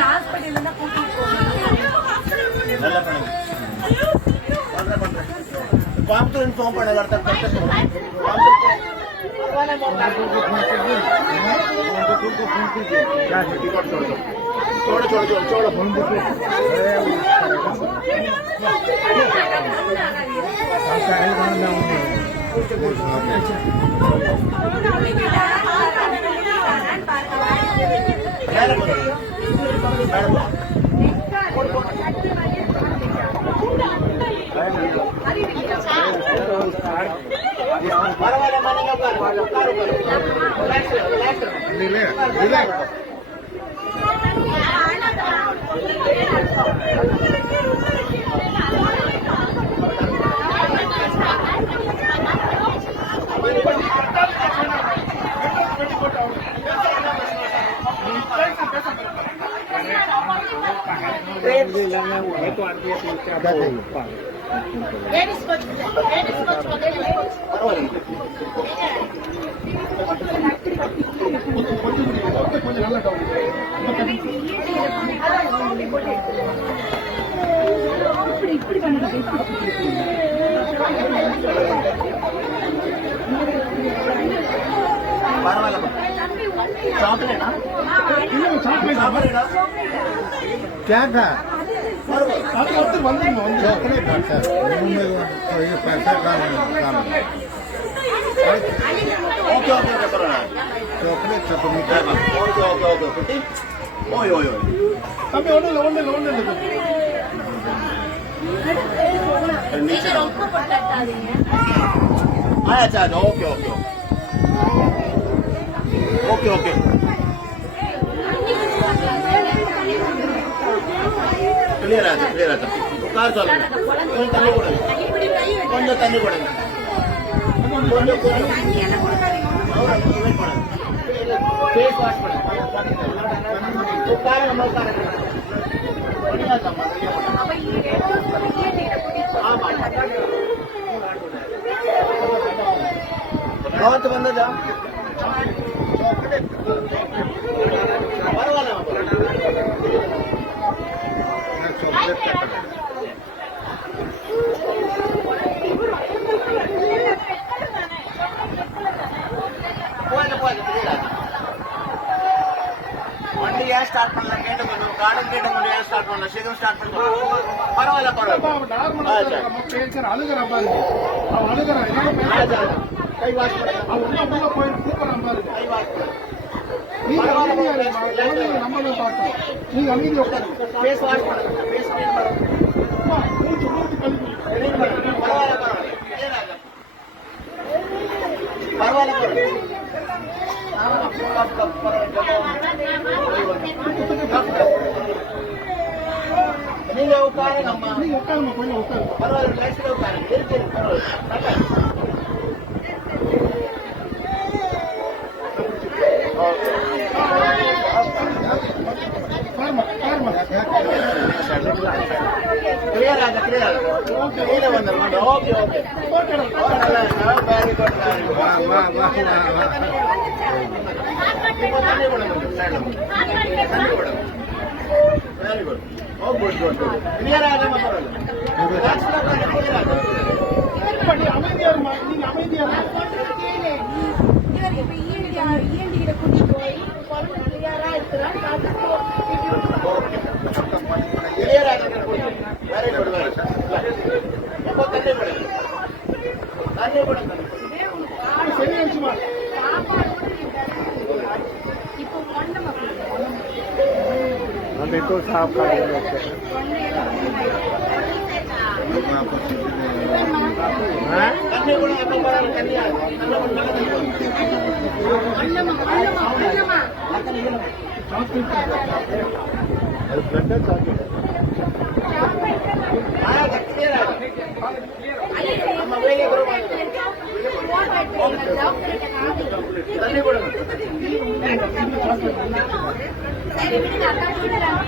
Hospital தான் கூட்டிட்டு போகணும். நல்லா பண்ணுங்க. கோயம்புத்தூர் இன்ஃபார்ம் பண்ண करते छोड़ो छोड़ो छोड़ो छोड़ो क्या था चॉकलेट पैसा चॉकलेट अच्छा okay okay okay okay clear आता कार चालू கொஞ்சம் தண்ணி போடுங்க ஃபேஸ் வாஷ் பண்ணுங்க உட்காருங்க बहुत बंद जा வண்டி ஏன் ஸ்டார்ட் பண்ணல கேட்டுக்கணும் கார்டன் கேட்டுக்கணும் ஏன் ஸ்டார்ட் பண்ணல சீக்கிரம் ஸ்டார்ட் பண்ணுவோம் பரவாயில்ல கை வாஷ் ஃபேஸ் வாஷ் பண்ணுங்க ஃபேஸ் நீங்க உட்காருங்க அம்மா நீங்க உட்காருங்க கொஞ்சம் உட்காருங்க பரவாயில்ல ரிலாக்ஸ்ல உட்காருங்க இருக்கு क्लियर आ okay okay very good very good good good clear आ क्लियर वेरी गुड தண்ணி போடுங்க हम इसको साफ कर देते हैं